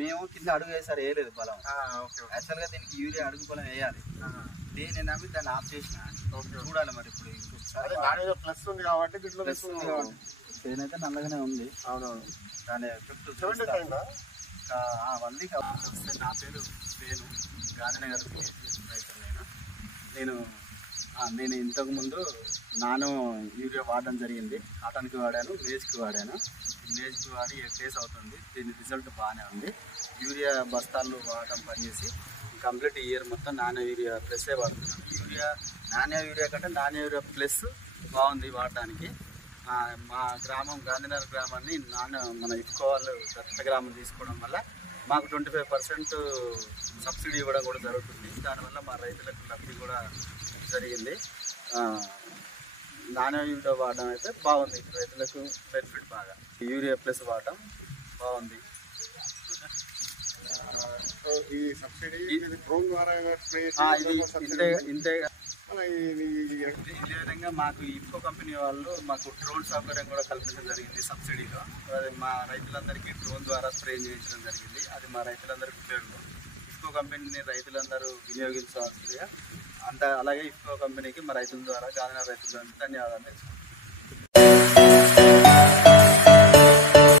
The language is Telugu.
మేము కింద అడుగు వేసారు వేయలేదు బలం. యాక్చువల్గా దీనికి యూరియా అడుగు బలం వేయాలి. దీన్ని నమ్మి దాన్ని ఆఫ్ చేసిన. చూడాలి మరి ఇప్పుడు ఇంకొకసారి. ప్లస్ ఉంది కాబట్టి దీంట్లో చేను అయితే నల్లగానే ఉంది. అవునవును. దాని ఎఫెక్ట్ 1 వీక్ వస్తే. నా పేరు పేను, గాంధీనగర్ రైతు. నేను ఇంతకుముందు నాను యూరియా వాడడం జరిగింది. కాటన్కి వాడాను, మేజ్కి వాడాను. మేజ్కి వాడి 8 days అవుతుంది. దీని రిజల్ట్ బాగానే ఉంది. యూరియా బస్తాలు వాడటం పనిచేసి కంప్లీట్ ఇయర్ మొత్తం నానో యూరియా ప్లస్సే వాడుతున్నాను. నానో యూరియా కంటే నానో యూరియా ప్లస్ బాగుంది వాడడానికి. మా గ్రామం గాంధీనగర్ గ్రామాన్ని మన ఇఫ్కో వాళ్ళు దత్త గ్రామం తీసుకోవడం వల్ల మాకు 25% సబ్సిడీ ఇవ్వడం కూడా జరుగుతుంది. దానివల్ల మా రైతులకు లబ్ధి కూడా జరిగింది. నానో యూరియా వాడడం అయితే బాగుంది, రైతులకు బెనిఫిట్ బాగా. యూరియా ప్లస్ వాడటం బాగుంది. ఈ సబ్సిడీ డ్రోన్ ద్వారా ఇంతే. ఇదే విధంగా మాకు ఇఫ్కో కంపెనీ వాళ్ళు మాకు డ్రోన్ సౌకర్యం కూడా కల్పించడం జరిగింది సబ్సిడీలో. అది మా రైతులందరికీ డ్రోన్ ద్వారా స్ప్రే చేయించడం జరిగింది. అది మా రైతులందరికీ ఉపయోగం. ఇఫ్కో కంపెనీని రైతులందరూ వినియోగించాల్సిందిగా అలాగే ఇఫ్కో కంపెనీకి మా రైతుల ద్వారా, గాంధీనగర్ రైతుల ద్వారా ధన్యవాదాలు తెలుసుకుంటాం.